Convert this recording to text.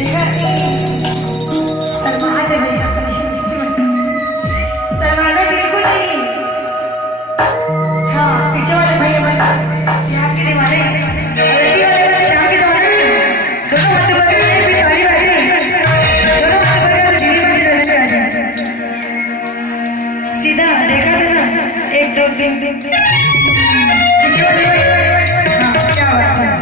देखा शर्माते भैया शर्माना बिल्कुल नहीं। हाँ पीछे वाले भैया श्याम के दीवाने लड़की वाले श्याम के दीवाने दोनों हाथ पकड़ के फिर ताली बजाते दोनों हाथ पकड़ के धीरे से नजर आ जाए सीधा देखा था ना एक दो तीन पीछे वाले हाँ क्या बात है